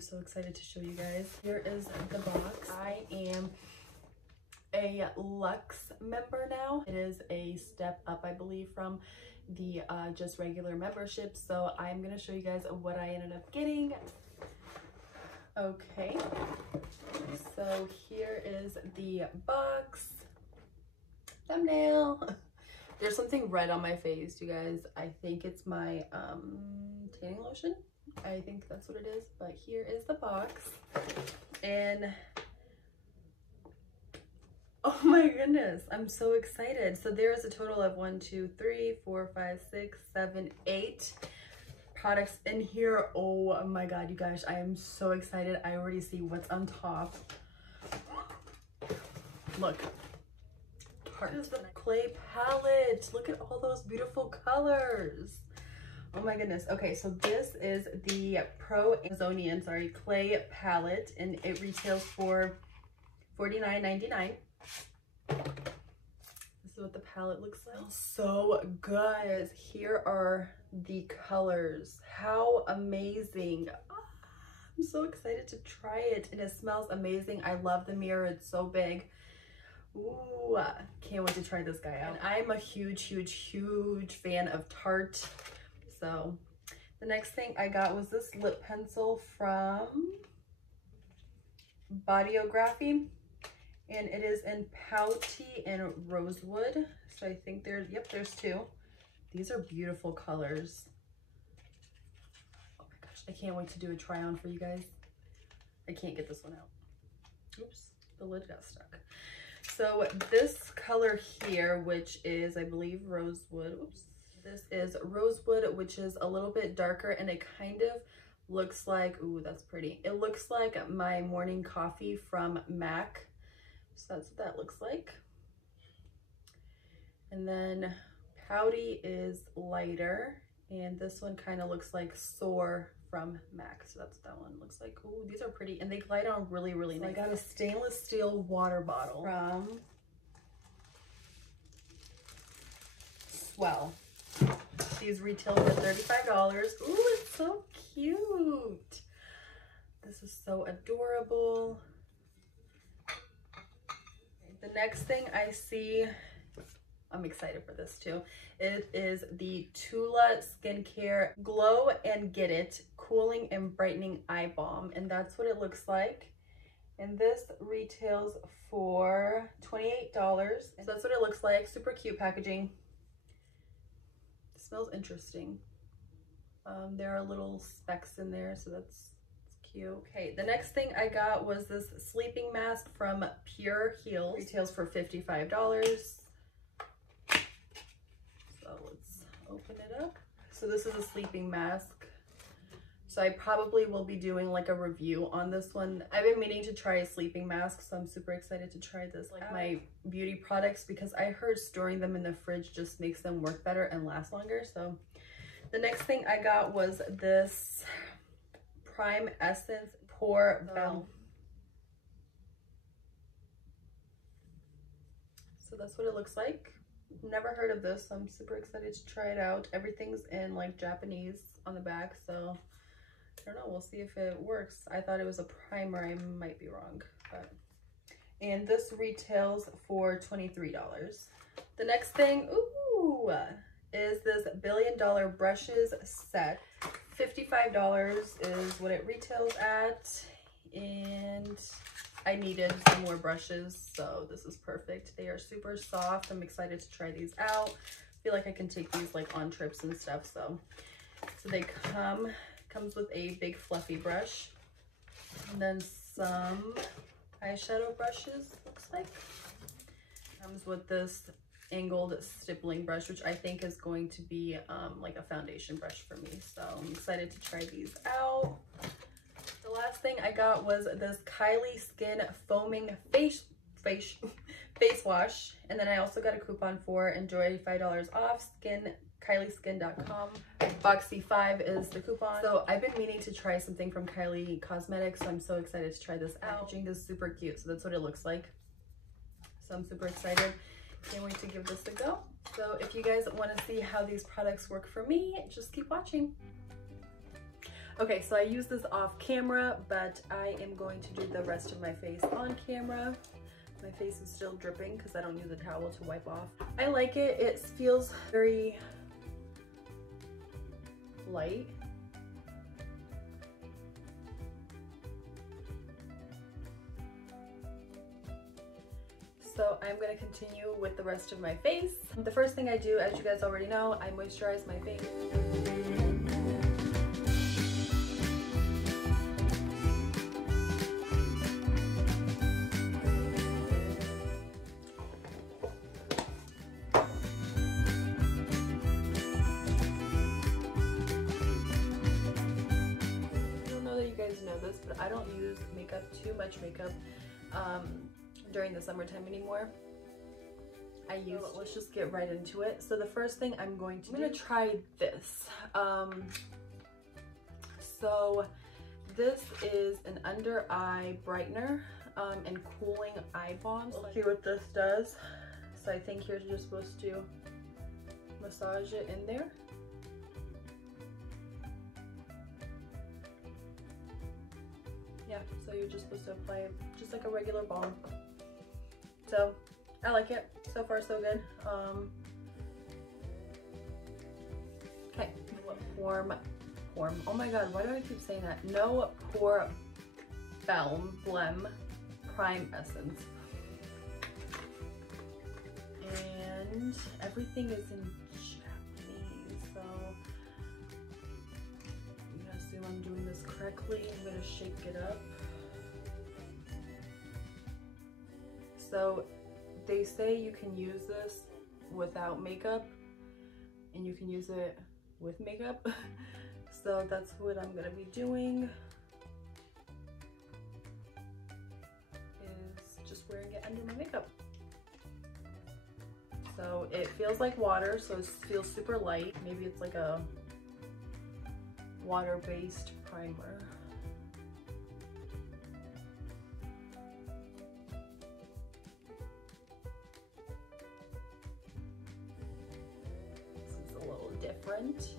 I'm so excited to show you guys. Here is the box. I am a Luxe member now. It is a step up, I believe, from the just regular membership. So I'm gonna show you guys what I ended up getting. Okay, so here is the box. Thumbnail. There's something red on my face, you guys. I think it's my tanning lotion. I think that's what it is, but here is the box. And oh my goodness, I'm so excited. So there is a total of 1, 2, 3, 4, 5, 6, 7, 8 products in here. Oh my god, you guys, I am so excited. I already see what's on top. Look, Tarte. This is the clay palette. Look at all those beautiful colors. Oh my goodness. Okay, so this is the Pro Amazonian, clay palette, and it retails for $49.99. This is what the palette looks like. So good. Here are the colors. How amazing. I'm so excited to try it, and it smells amazing. I love the mirror. It's so big. Ooh, can't wait to try this guy out. And I'm a huge fan of Tarte. So the next thing I got was this lip pencil from Bodyography, and it is in Pouty and Rosewood. So I think there's, yep, there's 2. These are beautiful colors. Oh my gosh, I can't wait to do a try on for you guys. I can't get this one out. Oops, the lid got stuck. So this color here, which is, I believe, Rosewood. Oops. This is Rosewood, which is a little bit darker, and it kind of looks like, ooh, that's pretty. It looks like my morning coffee from MAC. So that's what that looks like. And then Pouty is lighter, and this one kind of looks like Soar from MAC. So that's what that one looks like. Ooh, these are pretty, and they glide on really nice. I got a stainless steel water bottle from Swell. These retail for $35. Ooh, it's so cute. This is so adorable. The next thing I see, I'm excited for this too. It is the Tula Skincare Glow and Get It Cooling and Brightening Eye Balm, and that's what it looks like. And this retails for $28. So that's what it looks like. Super cute packaging. Smells interesting. There are little specks in there, so that's cute. Okay, the next thing I got was this sleeping mask from Pure Heals. Retails for $55. So let's open it up. So this is a sleeping mask. So I probably will be doing like a review on this one. I've been meaning to try a sleeping mask, so I'm super excited to try this. Like my beauty products, because I heard storing them in the fridge just makes them work better and last longer. So the next thing I got was this Prime Essence Pore Balm. So that's what it looks like. Never heard of this, so I'm super excited to try it out. Everything's in like Japanese on the back, so I don't know, we'll see if it works. I thought it was a primer, I might be wrong, but. And this retails for $23. The next thing, ooh, is this $1 Billion Brushes set. $55 is what it retails at, and I needed some more brushes, so this is perfect. They are super soft. I'm excited to try these out. I feel like I can take these like on trips and stuff, so they comes with a big fluffy brush, and then some eyeshadow brushes, looks like. Comes with this angled stippling brush, which I think is going to be like a foundation brush for me, so I'm excited to try these out. The last thing I got was this Kylie Skin Foaming Face Wash, and then I also got a coupon for enjoy $5 off KylieSkin.com. Boxy5 is the coupon. So I've been meaning to try something from Kylie Cosmetics, so I'm so excited to try this out. Packaging is super cute, so that's what it looks like. So I'm super excited. Can't wait to give this a go. So if you guys want to see how these products work for me, just keep watching. Okay, so I use this off camera, but I am going to do the rest of my face on camera. My face is still dripping because I don't use a towel to wipe off. I like it. It feels very light. So I'm going to continue with the rest of my face. The first thing I do, as you guys already know, I moisturize my face. But I don't use makeup, too much makeup, during the summertime anymore. Let's just get right into it. So the first thing I'm going to try this. So this is an under eye brightener and cooling eye balm. Let's see what this does. So I think you're just supposed to massage it in there. Yeah, so you're just supposed to apply it just like a regular balm. So I like it. So far so good. Okay, form. Oh my god, why do I keep saying that? No Pore Blem Prime Essence. And everything is in Japanese, so I'm gonna assume I'm doing this correctly. I'm gonna shake it up. So they say you can use this without makeup and you can use it with makeup. So that's what I'm gonna be doing, is just wearing it under my makeup. So it feels like water, so it feels super light. Maybe it's like a water-based primer. This is a little different.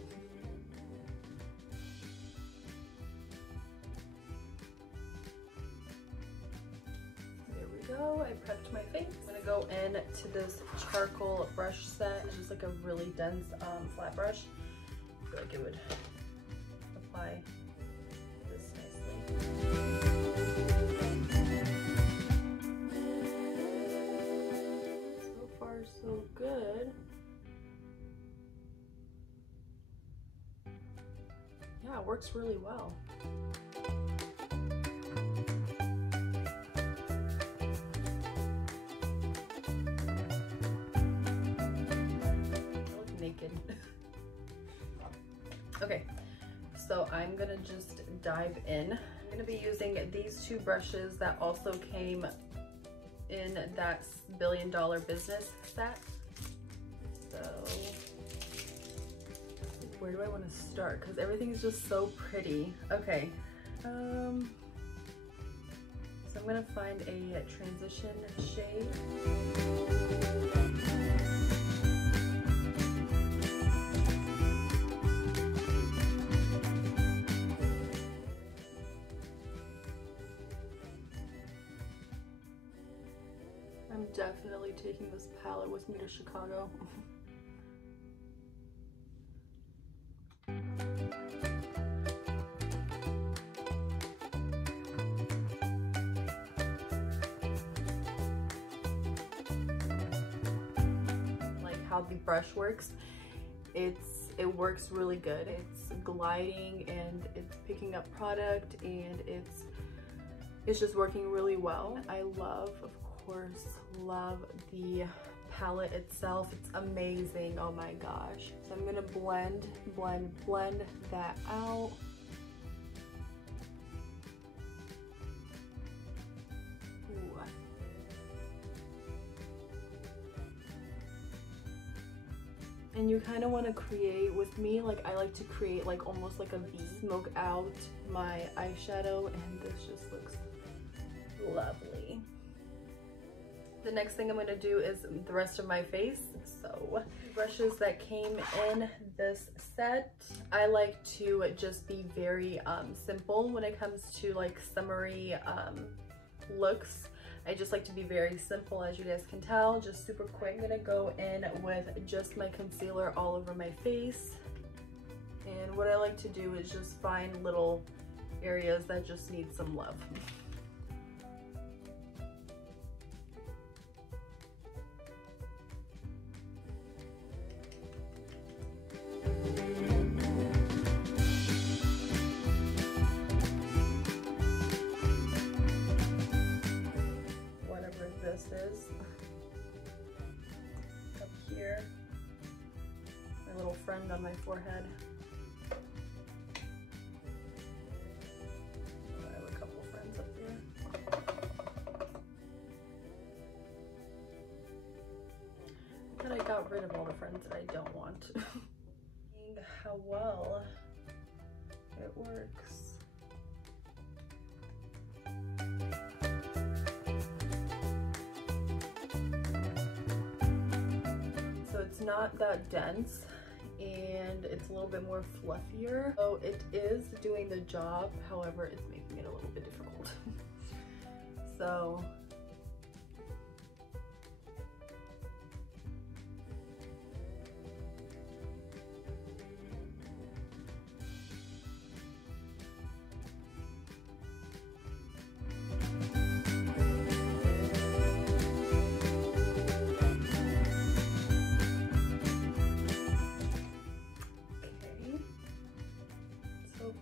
There we go, I prepped my face. I'm gonna go in to this charcoal brush set. It's just like a really dense flat brush. I feel like it would apply this nicely. So far so good. Yeah, it works really well. I look naked. Okay, so I'm gonna just dive in. I'm gonna be using these two brushes that also came in that $1 billion business set. So where do I want to start? Because everything is just so pretty. Okay, so I'm gonna find a transition shade. I'm definitely taking this palette with me to Chicago. Like how the brush works, it works really good. It's gliding and it's picking up product and it's just working really well. I love, of course, love the palette itself. It's amazing. Oh my gosh. So I'm gonna blend that out. Ooh. And you kind of want to create, with me, like I like to create like almost like a V, smoke out my eyeshadow, and this just looks lovely. The next thing I'm going to do is the rest of my face. So brushes that came in this set. I like to just be very simple when it comes to like summery looks. I just like to be very simple, as you guys can tell, just super quick. I'm gonna go in with just my concealer all over my face. And what I like to do is just find little areas that just need some love. This is up here, my little friend on my forehead. I have a couple friends up there. But I got rid of all the friends that I don't want. How well it works. It's not that dense and it's a little bit more fluffier, so it is doing the job. However, it's making it a little bit difficult. So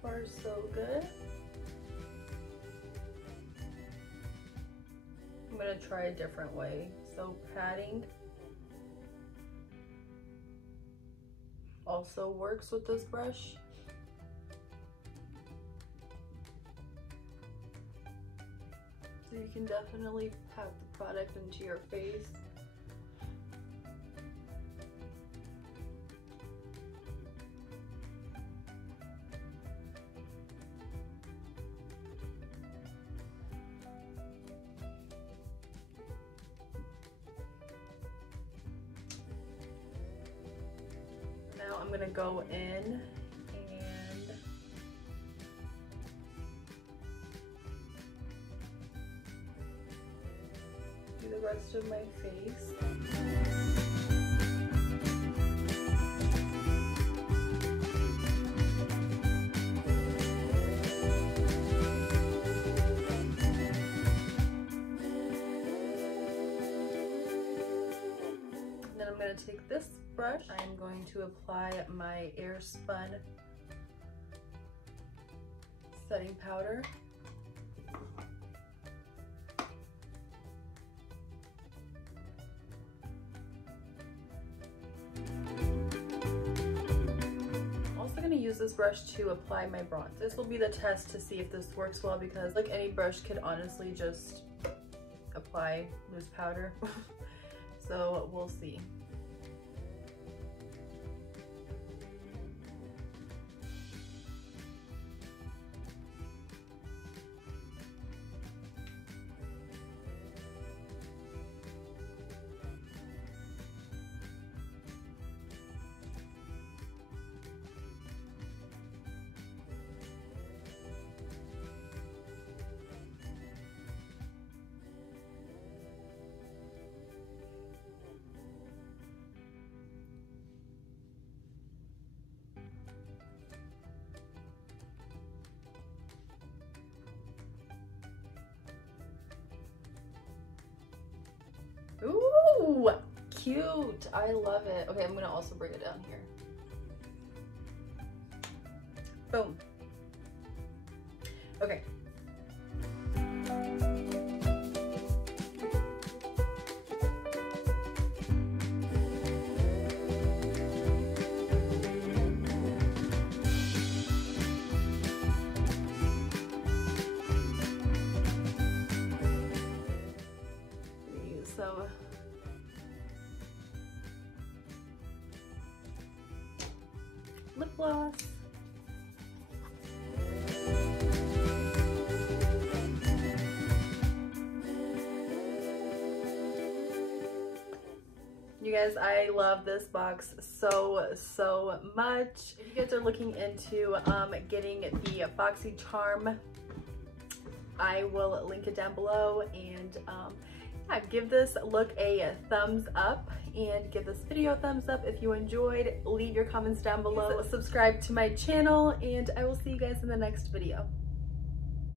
far so good. I'm gonna try a different way. So patting also works with this brush. So you can definitely pat the product into your face. Now I'm gonna go in and do the rest of my face. Then I'm going to take this brush. I'm going to apply my Airspun setting powder. I'm going to use this brush to apply my bronze. This will be the test to see if this works well, because like any brush could honestly just apply loose powder. So we'll see. Ooh, cute. I love it. Okay, I'm gonna also bring it down here. Boom. Okay. So lip gloss. You guys, I love this box so much. If you guys are looking into getting the BoxyCharm, I will link it down below. And yeah, give this look a thumbs up and give this video a thumbs up if you enjoyed. Leave your comments down below. Subscribe to my channel, and I will see you guys in the next video.